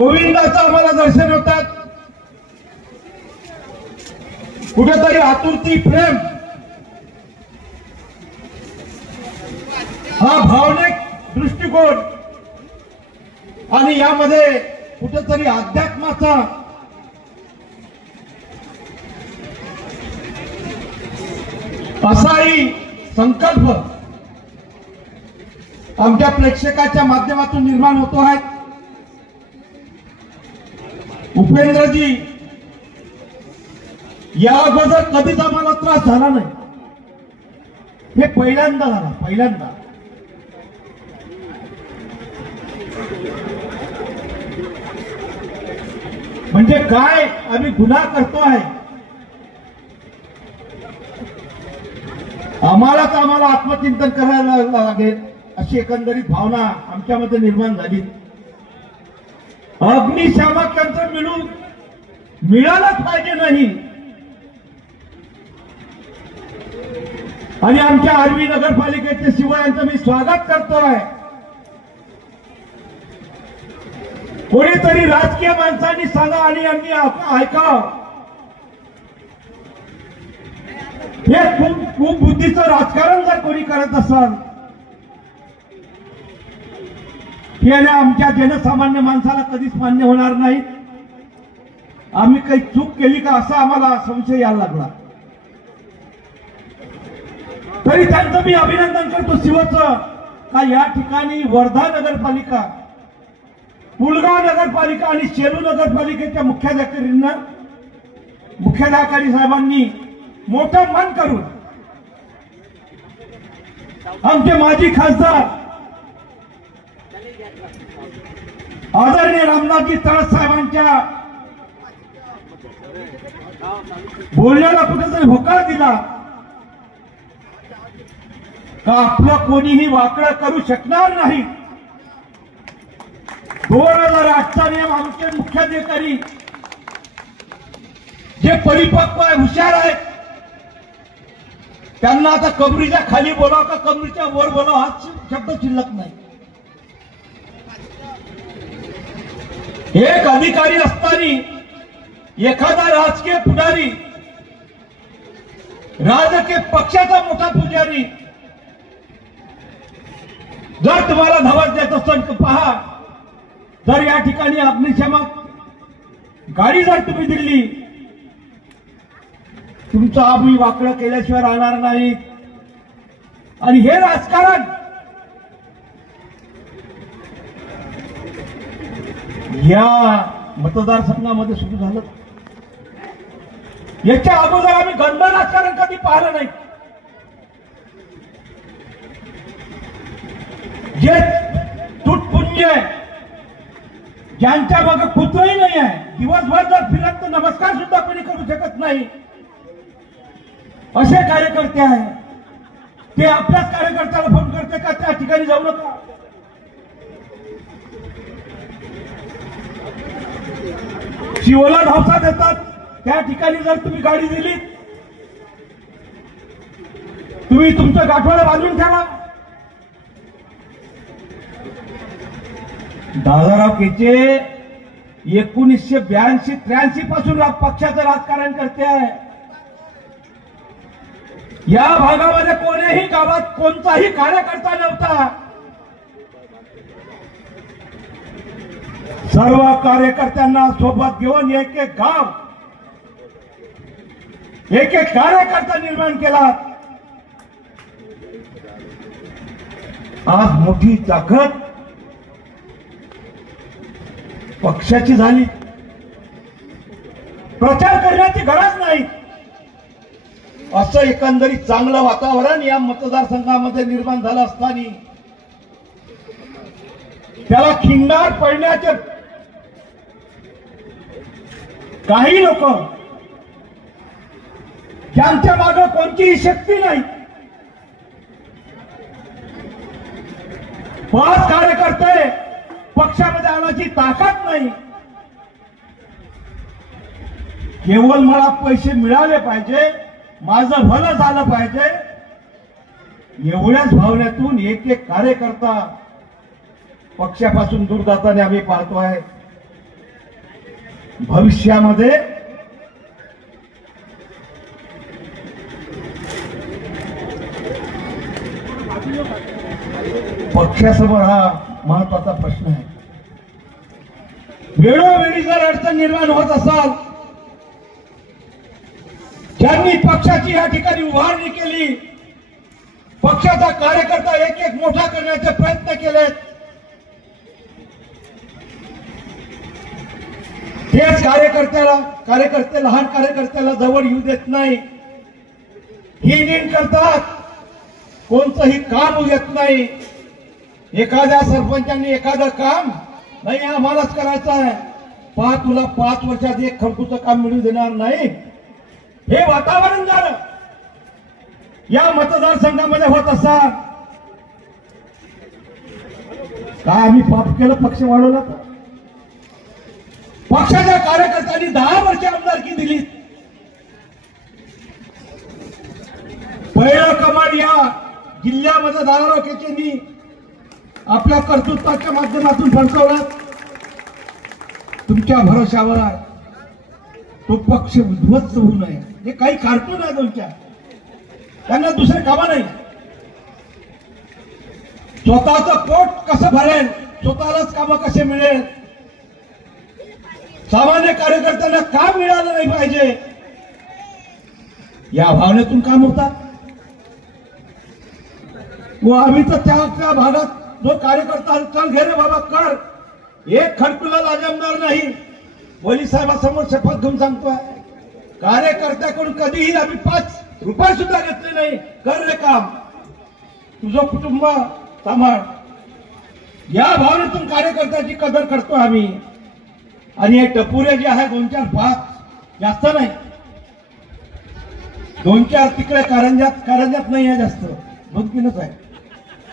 गोविंदाचं आम्हाला दर्शन होतात, कुठेतरी आतुरती, प्रेम, हा भावनिक दृष्टिकोन आणि यामध्ये कुठेतरी अध्यात्माचा असाही संकल्प आमच्या प्रेक्षकाच्या माध्यमातून निर्माण होतो आहे। उपेंद्रजी, या अगोदर कधीच आम्हाला त्रास झाला नाही, हे पहिल्यांदा झाला, पहिल्यांदा। म्हणजे काय आम्ही गुन्हा करतो आहे, आम्हाला आत्मचिंतन करायला लागेल अशी एकंदरीत भावना आमच्यामध्ये निर्माण झाली। अग्निशामक यंत्र मिळालंच पाहिजे नाही, आणि आमच्या आर्वी नगरपालिकेचे शिवा यांचं मी स्वागत करतोय। कोणीतरी राजकीय माणसांनी सांगा आणि यांनी ऐकावं, हे खूप बुद्धीचं राजकारण जर कोणी करत असाल, हे आमच्या जनसामान्य माणसाला कधीच मान्य होणार नाही। आम्ही काही चूक केली का असा आम्हाला संशय यायला लागला, तरी त्यांचं मी अभिनंदन करतो शिवचं का या ठिकाणी वर्धा नगरपालिका, पुलगाव नगरपालिका आणि सेलू नगरपालिकेच्या मुख्याधिकारी साहेबांनी मोठं मन करून आमचे माजी खासदार आदरणीय रामनाथजी तळस साहेबांच्या बोलण्याला कुठेतरी होकार दिला का आपलं कोणीही वाकडं करू शकणार नाही। 2008चा नियम आमचे मुख्याधिकारी जे परिपक्व आहे, हुशार आहेत, त्यांना आता कबरीच्या खाली बोलावं का कबरीच्या वर बोलावं हा शब्द शिल्लक नाही। एक अधिकारी असताना एखादा राजकीय पुढारी, राजकीय पक्षाचा मोठा पुजारी जर तुम्हाला धवत देत असेल तर पहा, जर या ठिकाणी अग्निशामक गाडी जर तुम्ही दिली, तुमचं आम्ही वाकडं केल्याशिवाय राहणार नाही। आणि हे राजकारण या मतदारसंघामध्ये सुरू झालं। याच्या अगोदर आम्ही गंध राजकारण कधी पाहिलं नाही। जे तुटपुंजे, ज्यांच्या मागे कुत्रही नाही आहे, दिवसभर जर फिरत तर नमस्कार सुद्धा कोणी करू शकत नाही, असे कार्यकर्ते आहेत। ते आपल्याच कार्यकर्त्याला फोन करते का त्या ठिकाणी जाऊ नका, शिवला धावसा देतात, त्या ठिकाणी जर तुम्ही गाडी दिली, तुम्ही तुमचं गाठोडं बांधून ठेवा। दादाराव केचे 1982-83 पासून पक्षाचं राजकारण करते आहे। या भागामध्ये कोणीही गावात कोणताही कार्यकर्ता नव्हता, सर्व कार्यकर्त्यांना सोबत घेऊन एक एक गाव, एक एक कार्यकर्ता निर्माण केला। आज मोठी ताकद पक्षाची झाली, प्रचार करण्याची गरज नाही, असं एकंदरीत चांगलं वातावरण या मतदारसंघामध्ये निर्माण झालं असताना त्याला खिंडार पडण्याचे काही लोक, ज्यांच्या मागे कोणतीही शक्ती नाही, 5 कार्यकर्ते पक्षामध्ये आणायची ताकद नाही, केवळ मला पैसे मिळाले पाहिजे, माझं भलं झालं पाहिजे, एवढ्याच भावनेतून एक एक कार्यकर्ता पक्षापासून दूर जाताना आम्ही पाहतोय। भविष्यामध्ये पक्षासमोर हा महत्वाचा प्रश्न आहे. वेळोवेळी जर अडचण निर्माण होत असाल, ज्यांनी पक्षाची या ठिकाणी उभारणी केली, पक्षाचा कार्यकर्ता एक एक मोठा करण्याचे प्रयत्न केलेत, तेच कार्यकर्ते लहान कार्यकर्त्याला जवळ येऊ देत नाही, हिणीण करतात, कोणतंही काम होऊ देत नाही. एखाद्या सरपंचांनी एखादं काम नाही आम्हालाच करायचं आहे, तुला 5 वर्षात एक खडकूचं काम मिळू देणार नाही, हे वातावरण झालं या मतदारसंघामध्ये होत असा. काय आम्ही पाप केलं पक्ष वाढवला तर? पक्षाच्या कार्यकर्त्यांनी 10 वर्ष आमदारकी दिली. पहिलं कमाल या जिल्ह्यामध्ये दादाराव केचेंनी आपल्या कर्तृत्वाच्या माध्यमातून फडकवला. तुमच्या भरोशावर तो पक्ष उद्ध्वस्त होऊ नये. हे काही कार्टून आहे तुमच्या, त्यांना दुसरे कामं नाही. स्वतःचं पोट कसं भरेल, स्वतःलाच कामं कसे मिळेल, सामान्य कार्यकर्त्यांना काम मिळालं नाही पाहिजे, या भावनेतून काम होतात. व आम्ही तर त्या भागात जो कार्यकर्ता चल घे रे बाबा कर, एक खडकुला लाजमणार नाही. वली साहेबांसमोर शपथ घेऊन सांगतोय, कार्यकर्त्याकडून कधीही आम्ही 5 रुपये सुद्धा घेतले नाही. कर रे काम, तुझं कुटुंब सांभाळ, या भावनेतून कार्यकर्त्याची कदर करतो आम्ही. आणि हे टपुरे जे आहे 2-4-5 जास्त नाही, 2-4 तिकडे कारंजात नाही आहे जास्त, 2-3च आहे.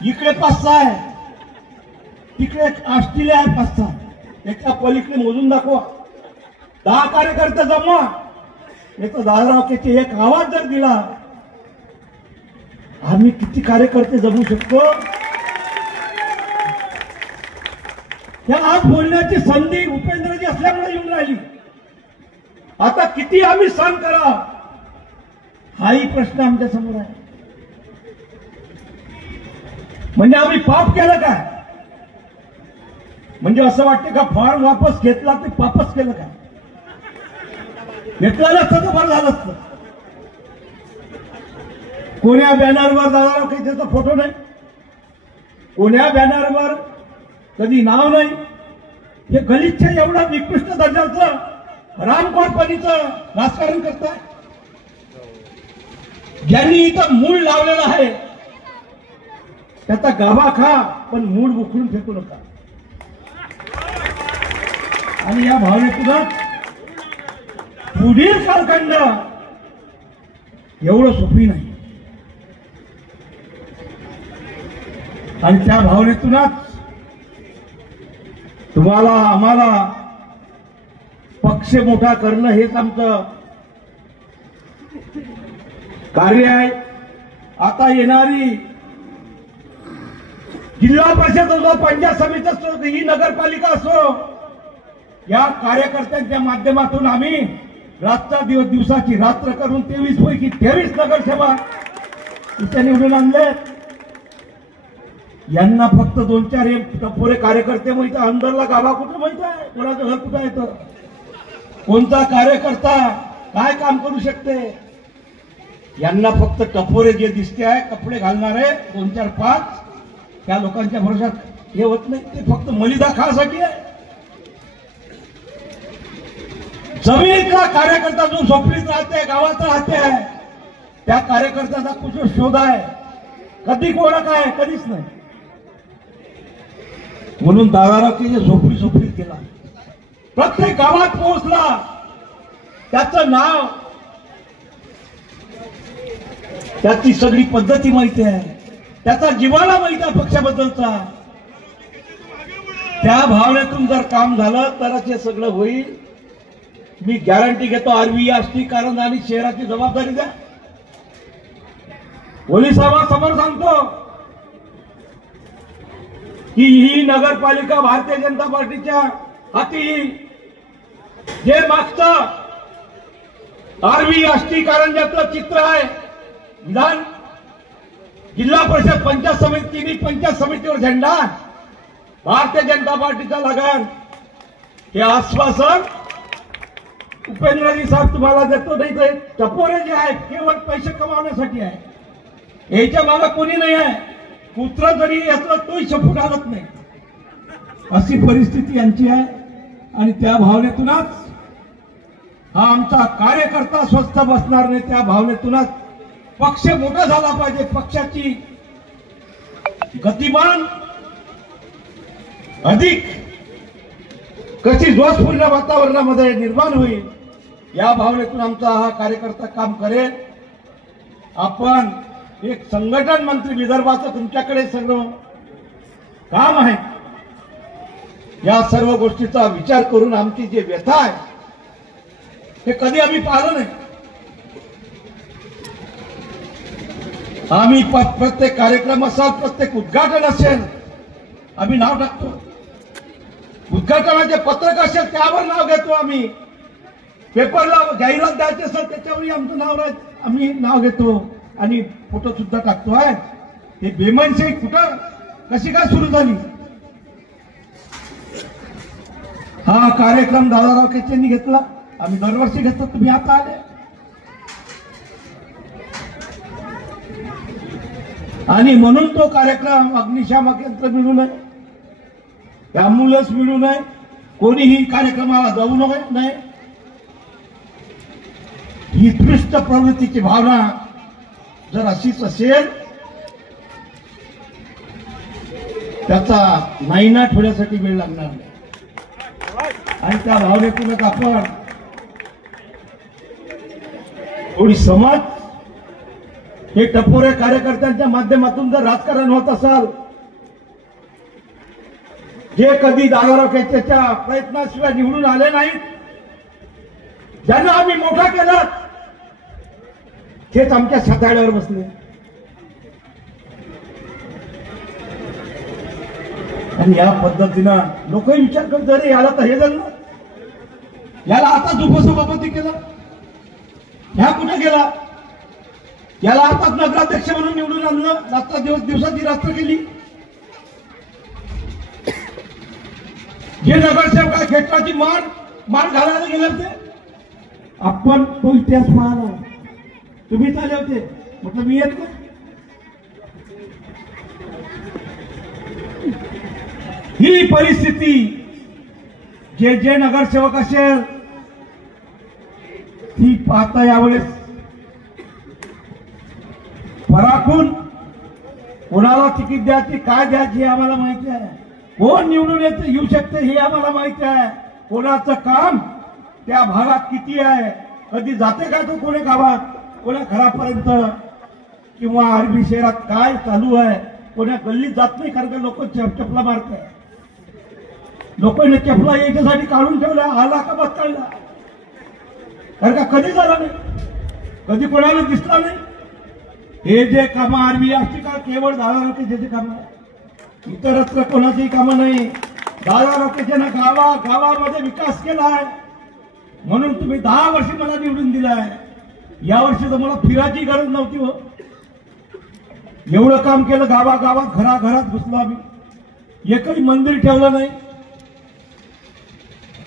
इकडे 5-6 आहे, तिकडे ऑस्ट्रेलिया आहे 5-6. त्याच्या पलीकडे मोजून दाखवा, 10 कार्यकर्ते जमवा. याचा दादारावचे एक आवाज जर दिला, आम्ही किती कार्यकर्ते जमू शकतो. या आज बोलण्याची संधी उपेंद्रजी असल्यामुळे येऊन राहिली. आता किती आम्ही सहन करा, हाही प्रश्न आमच्या समोर आहे. म्हणजे आम्ही पाप केलं काय? म्हणजे असं वाटतं का फॉर्म वापस घेतला ते पापच केलं काय? घेतला नसतं तर बरं झालं असतं. कोण्या बॅनरवर दादाराव केचेचा फोटो नाही, कोण्या बॅनरवर कधी नाव नाही. हे गलिच्छ एवढं निकृष्ट दर्जाचं रामकोरपणीचं राजकारण करताय. ज्यांनी इथं मूळ लावलेलं आहे त्याचा गाभा खा, पण मूळ उखडून फेकू नका. आणि या भावनेतूनच पुढील कालखंड एवढं सोपी नाही. आणि त्या भावनेतूनच तुम्हाला आम्हाला पक्ष मोठा करणं हेच आमचं कार्य आहे. आता येणारी जिल्हा परिषद असो, पंचायत समिती असो, ही नगरपालिका असो, या कार्यकर्त्यांच्या माध्यमातून आम्ही रातचा दिवसाची रात्र करून 23 पैकी 23 नगरसेवक इथे निवडून आणले. यांना फक्त 2-4 टपोरे कार्यकर्ते माहित आहे. अंदरला गाभा कुठं माहित आहे, कोणाचं घर कुठं येतं, कोणता कार्यकर्ता काय काम करू शकते. यांना फक्त टपोरे जे दिसते आहे, कपडे घालणारे 2-4-5, त्या लोकांच्या भरोशात हे होत नाही. ते फक्त मलिदा खासाठी आहे. जमिनीतला कार्यकर्ता जो झोपडीत राहते, गावात राहते, त्या कार्यकर्त्याचा कुठं शोध आहे, कधी कोणा काय, कधीच नाही. म्हणून दादारावची जे झोपडीत गेला, प्रत्येक गावात पोहोचला, त्याचं नाव, त्याची सगळी पद्धती माहिती आहे, त्याचा जीवाला माहिती आहे पक्षाबद्दलचा. त्या भावनेतून जर काम झालं तरच हे सगळं होईल. मी गॅरंटी घेतो. आरवी आष्टी कारण आणि शहराची जबाबदारी द्या. वली साहेबांसमोर सांगतो की ही नगरपालिका भारतीय जनता पार्टीच्या हाती येईल. जे मागचं आरवी आष्टी कारंजाचं चित्र आहे, विधान जिल्हा परिषद पंचायत समिती, तिन्ही पंचायत समितीवर झेंडा, भारतीय जनता पार्टीचा लगान, हे आश्वासन उपेंद्रजी साहेब तुम्हाला देतो. नाही तर टपोरे जे आहेत केवळ पैसे कमावण्यासाठी आहे, याच्या मागे कोणी नाही आहे. कुत्र जरी असलं तोही शपूट हलत नाही, अशी परिस्थिती यांची आहे. आणि त्या भावनेतूनच हा आमचा कार्यकर्ता स्वस्थ बसणार नाही. त्या भावनेतूनच पक्ष मोठा झाला पाहिजे, पक्षाची गतिमान अधिक कशी जोशपूर्ण वातावरणामध्ये निर्माण होईल, या भावनेतून आमचा हा कार्यकर्ता काम करेल. आपण एक संघटन मंत्री विदर्भाचं तुमच्याकडे सर्व काम आहे, या सर्व गोष्टीचा विचार करून आमची जी व्यथा आहे हे कधी आम्ही पाहिलं नाही. आम्ही प्रत्येक कार्यक्रम असेल, प्रत्येक उद्घाटन असेल, आम्ही नाव टाकतो. उद्घाटनाचे पत्रक असेल त्यावर नाव घेतो आम्ही. पेपरला जाहिरात द्यायची असेल त्याच्यावरही आमचं नाव आम्ही नाव घेतो आणि फोटो सुद्धा टाकतो. आहे हे बेमनशाही कुठं कशी काय सुरू झाली? हा कार्यक्रम दादाराव केचेंनी घेतला, आम्ही दरवर्षी घेतो, तुम्ही आता आले. आणि म्हणून तो कार्यक्रम अग्निशामक यंत्र मिळू नये, अँब्युलन्स मिळू नये, कोणीही कार्यक्रमाला जाऊ नये, ही उत्कृष्ट प्रवृत्तीची भावना जर अशीच असेल त्याचा नायनाट होण्यासाठी वेळ लागणार नाही. आणि त्या भावनेतूनच आपण थोडी समाज हे टपोरे कार्यकर्त्यांच्या माध्यमातून जर राजकारण होत असाल, जे कधी दादाराव केचेच्या प्रयत्नाशिवाय निवडून आले नाहीत, ज्यांना आम्ही मोठा केला तेच आमच्या छाताड्यावर बसले. आणि या पद्धतीनं लोकही विचार करत अरे याला तर हे झालं, याला आताच उपसभापती केलं, ह्या कुठे गेला, याला आताच नगराध्यक्ष म्हणून निवडून आणलं, रात्र दिवसाची रात्र केली. जे नगरसेवक आहे क्षेत्राची मान घालायला गेले होते, आपण तो इतिहास पाहला, तुम्ही चाले होते, म्हटलं मी येत नाही. ही परिस्थिती जे नगरसेवक असेल ती पाहता यावेळेस पराखून कोणाला तिकीट द्यायची, काय द्यायची हे आम्हाला माहिती आहे, कोण निवडून येऊ शकते हे आम्हाला माहिती आहे, कोणाचं काम त्या भागात किती आहे, कधी जाते का तो कोणी गावात, कोणा घरापर्यंत, किंवा आरबी शहरात काय चालू आहे, कोणा गल्लीत जात नाही. कारण का लोक चपला मारतात, लोकांनी चपला याच्यासाठी काढून ठेवला, आला का बस काढला, कारण का कधी झाला नाही, कधी कोणाला दिसला नाही. हे जे काम आरबी असते का केवळ दादाराव केचेचे काम आहे, इतरत्र कोणाचीही कामं नाही. दादाराव केचेनं गावामध्ये विकास केला आहे, म्हणून तुम्ही 10 वर्ष मला निवडून दिला आहे. यावर्षी तर मला फिरायची गरज नव्हती हो, एवढं काम केलं. गावागावात घराघरात घुसलो आम्ही, एकही मंदिर ठेवलं नाही,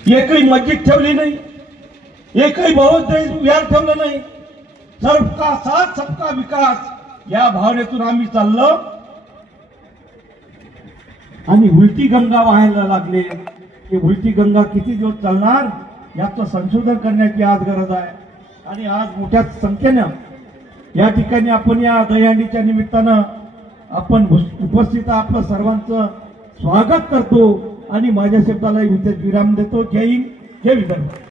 एकही मस्जिद ठेवली नाही, एकही बौद्ध विहार ठेवलं नाही. सबका साथ सबका विकास या भावनेतून आम्ही चाललो. आणि उलटी गंगा वाहायला लागले. की उलटी गंगा किती दिवस चालणार याचं संशोधन करण्याची आज गरज आहे. आणि आज मोठ्या संख्येनं या ठिकाणी आपण या दहीहंडीच्या निमित्तानं आपण उपस्थित आपलं सर्वांचं स्वागत करतो आणि माझ्या शब्दाला इथे विराम देतो. जय हिंद, जय विदर्भ.